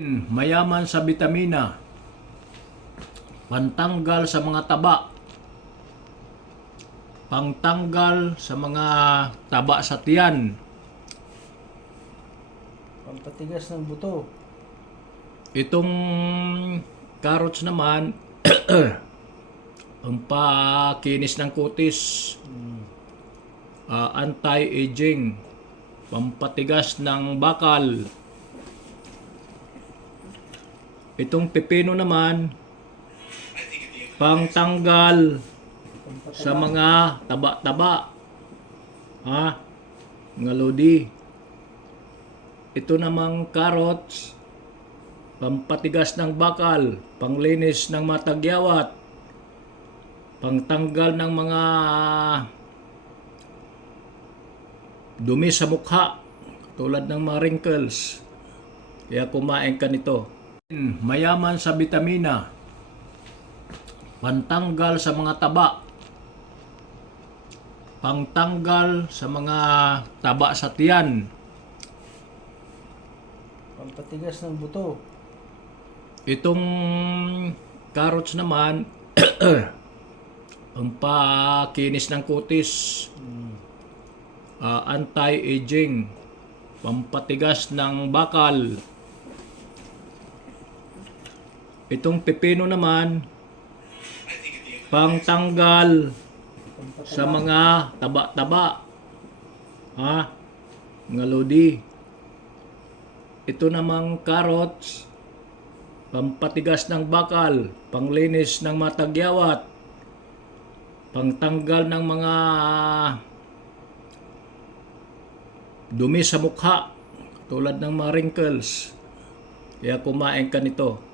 Mayaman sa bitamina, pantanggal sa mga taba, pangtanggal sa mga taba sa tiyan, Pampatigas ng buto. itong carrots naman, pampakinis ng kutis, anti-aging, pampatigas ng bakal. Itong pepino naman, pangtanggal sa mga taba-taba, mga lodi. Ito namang carrots, pampatigas ng bakal, panglinis ng matagyawat, pangtanggal ng mga dumi sa mukha, tulad ng mga wrinkles. Kaya kumain ka nito. Mayaman sa bitamina, pantanggal sa mga taba, pangtanggal sa mga taba sa tiyan. Pampatigas ng buto. Itong carrots naman, pampakinis ng kutis, anti-aging, pampatigas ng bakal. Itong pepino naman, pangtanggal sa mga taba-taba, mga lodi. Ito namang carrots, pampatigas ng bakal, panglinis ng matagyawat, pangtanggal ng mga dumi sa mukha, tulad ng mga wrinkles. Kaya kumain ka nito.